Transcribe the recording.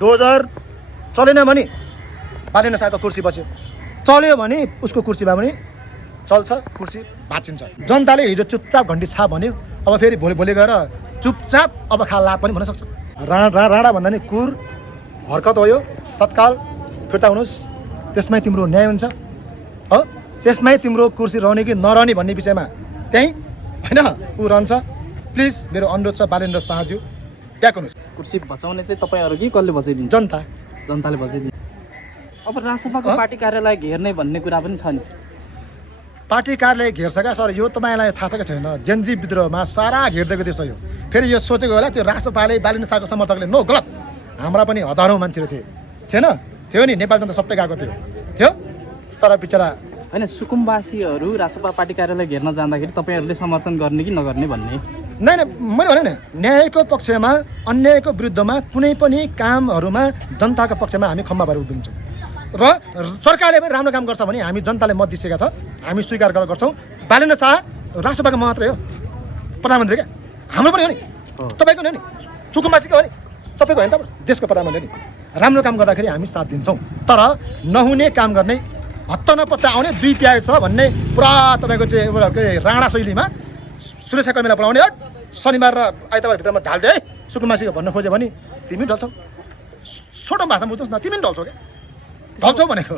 Dozer चलेन भने बालेन्द्र शाहको कुर्सी बस्यो, चल्यो भने उसको कुर्सीमा पनि चल्छ, कुर्सी भाँचिन्छ। जनताले हिजो चुपचाप घन्टी छाप भन्यो, अब फेरि भोलि गएर चुपचाप अब खा लात पनि भन्न सक्छ। राणा भन्दा नि कुर हरकत हो यो, तत्काल फिर्ता हुनुहोस्, त्यसमै तिम्रो न्याय हुन्छ हो, त्यसमै तिम्रो कुर्सी रहने कि नरहने भन्ने विषयमा त्यहीँ होइन ऊ रहन्छ। प्लिज मेरो अनुरोध छ बालेन्द्र शाहज्यू ब्याक हुनुहोस्। कुर्सी बचाउने चाहिँ तपाईँहरू कि कसले बचाइदिन्छ? जनताले बचाइदिन्छ। अब रासपाको पार्टी कार्यालय घेर्ने भन्ने कुरा पनि छ नि। पार्टी कार्यालय घेर्छ क्या सर, यो तपाईँलाई थाहा छ कि छैन? जेनजी विद्रोहमा सारा घेरिदिएको देश यो। फेरि यो सोचेको होला त्यो रासपाले बालेन्द्र शाहको समर्थकले नो गलत, हाम्रा पनि हजारौँ मान्छेहरू थिएन? थियो नि, नेपाल जनता सबै गएको थियो तर बिचरा होइन। सुकुम्बासीहरू रासपा पार्टी कार्यालय घेर्न जाँदाखेरि तपाईँहरूले समर्थन गर्ने कि नगर्ने भन्ने? नै मैले भने नि, न्यायको पक्षमा अन्यायको विरुद्धमा कुनै पनि कामहरूमा जनताको पक्षमा हामी खम्बा भएर उभिन्छौँ र सरकारले पनि राम्रो काम गर्छ भने हामी जनताले मत दिइसकेका छ, हामी स्वीकार गर्छौँ। बालेन्द्र शाह राष्ट्रपतिको मात्रै हो, प्रधानमन्त्री क्या, हाम्रो पनि हो नि, तपाईँको नि, सुकुम्बासीको हो नि, सबैको होइन त, देशको प्रधानमन्त्री नि। राम्रो काम गर्दाखेरि हामी साथ दिन्छौँ, तर नहुने काम गर्ने, हत्ता नपत्ता आउने, दुई त्याग छ भन्ने पुरा तपाईँको चाहिँ एउटा राणा शैलीमा सुरक्षाकर्मीलाई बोलाउने, शनिबार र आइतबार भित्रमा ढाल्दै है सुकुम्बासीको भन्न खोज्यो भने तिमी ढल्छौ। छोटो भाषामा बुझ्नुहोस् न, तिमी पनि ढल्छौ क्या, ढल्छौ भनेको।